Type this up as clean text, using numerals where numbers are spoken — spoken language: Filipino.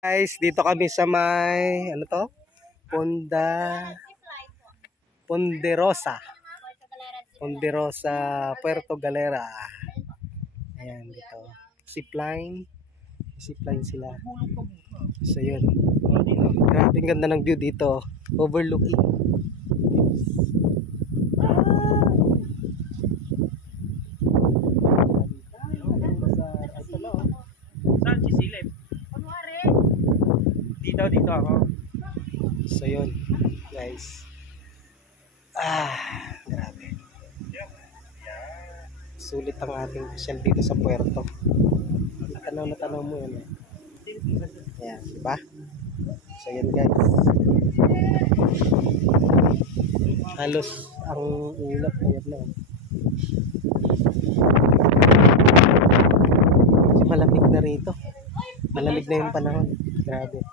Guys, dito kami sa may ano to? Ponderosa. Ponderosa, Puerto Galera. Ayan dito. Zipline sila. So yun. Grabe ang ganda ng view dito. Overlooking. Saan si Silip? Dito ako. So yun, guys. Grabe. Sulit ang ating pasyal dito sa Puerto. Natanaw mo yun. Ayan, diba? So yun, guys. Halos ang ulap na yan na. Malamig na rito. Malamig na yung panahon. Grabe.